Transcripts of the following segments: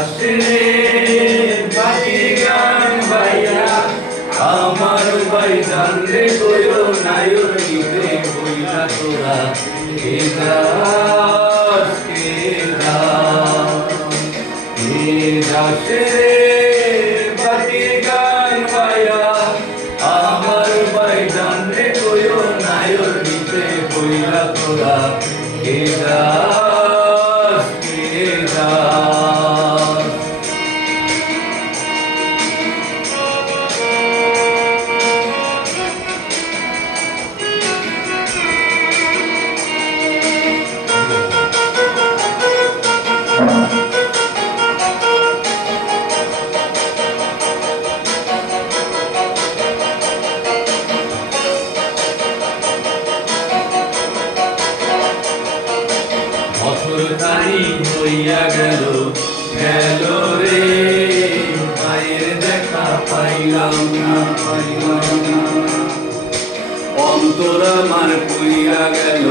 যাস রে বাড়ি গান ভাইয়া আমার ভাই জানলে কইও নায়র নিতে বইলা তোরা কে যাস রে বাড়ি গান ভাইয়া আমার ভাই জানলে কইও নায়র নিতে বইলা তোরা কে যাস বছরখানি হইয়া গেল গেল রে মায়ের দেখা পাইলাম না অন্তর আমার কইয়া গেল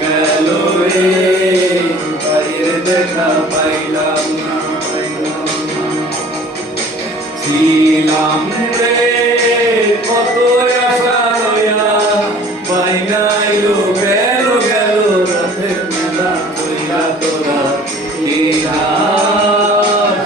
গেল রে মায়ের দেখা পাইলাম না ছিলাম রে কত আশা লইয়া পাইনাইলো গেল গেল রাতের মেলা কইয়া তোরা কে যাস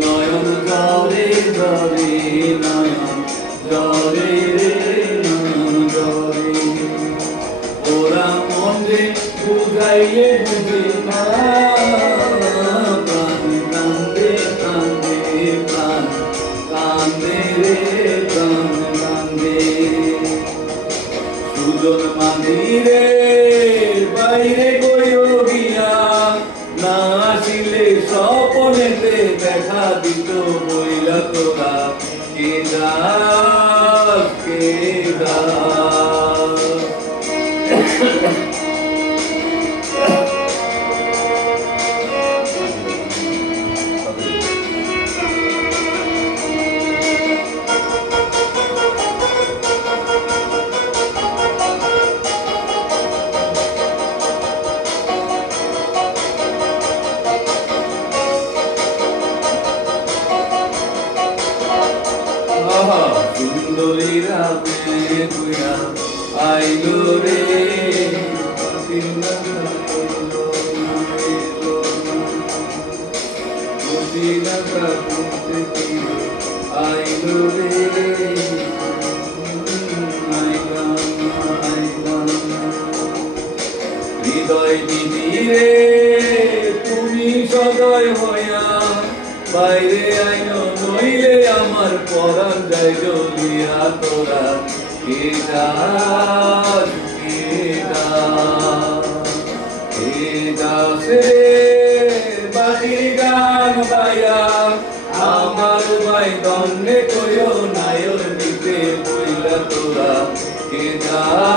নয়ন জলে জলে নয়ন জলে রে নয়ন জলে ওরা মনে বুঝাইয়ে বুঝে না প্রাণ কান্দে কান্দে প্রাণ কান্দে রে প্রাণ কান্দে সুজন মাদিরে বাইরে গইও গিয়া না আসিলে স্বপনেতে দেখা দিত বইলা তোরা কে যাস সুন্দরীরা তুইয়া আইলো রে আইলো রে হৃদয় দিদিরে তুমি সদয় হইয়া বাইরে আইনো নইলে আমার পরাণ যায় জ্বলিয়া তোরা কে যাস রে বাড়ির গান ভাইয়া আমার ভাই দন্ডে কইও নায়র নিতে বইলা তোরা কে যাস